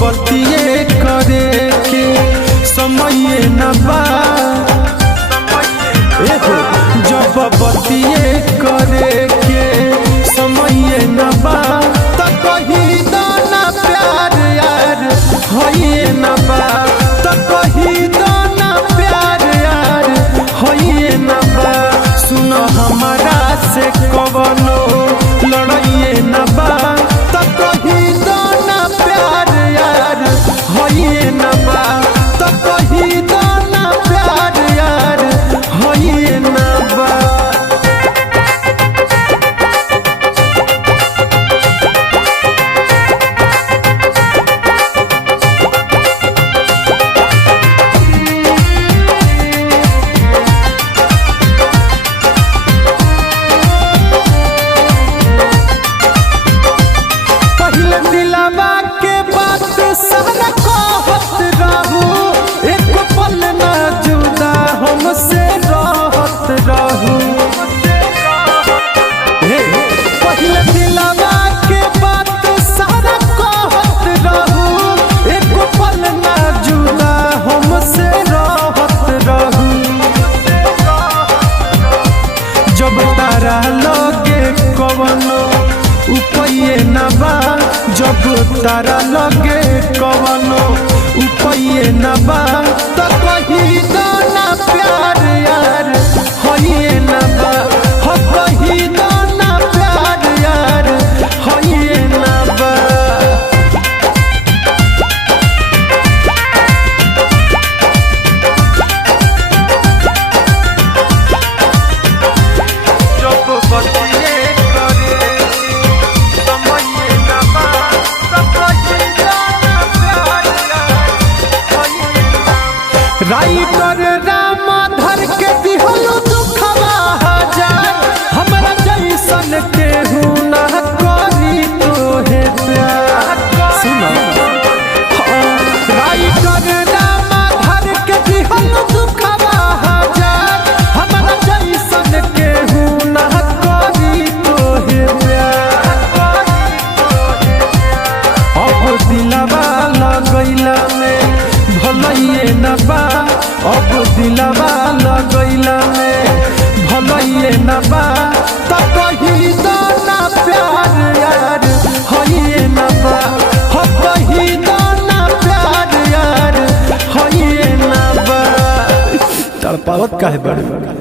बतिए करे के समय न बा। जब बतिए करे के समय न बा त कही दाना प्यार यार होइए न बा, त कही दाना प्यार यार होइए न बा। सुन हमारा से कवनो लड़ाइए न बा, त कही दाना प्यार यार होइए न बा, त कही दाना प्यार यार होइए न बा। दिलवा के बात सारा कहत रहू, एक पल ना जुदा हमसे रहत रहू। पहले दिलवा के बात सारा कहत रहू, एक पल ना जुदा हमसे रहत रहू। जब तारा लगे कवनो उपाय न बा, जब तारा लगे कवनो उपाय न बा, त कही दाना प्यार यार होइए न बा, हो कही दाना प्यार यार होइए न बा। जब बतिए राइटर राम धर के दिहलो दुखवा हजार, हमरा जैसन केहू ना करी तोहे प्यार। सुनो राइटर राम धर के दिहलो दुखवा हजार, हमरा जैसन केहू ना करी तोहे प्यार। अब दिलवा लगैला में भलइए न बा, अब दिलवा लगैला में भलइए न बा, त कही दाना प्यार यार होइए न बा, हो कही दाना प्यार यार होइए न बा। तड़पावत काहे बड़े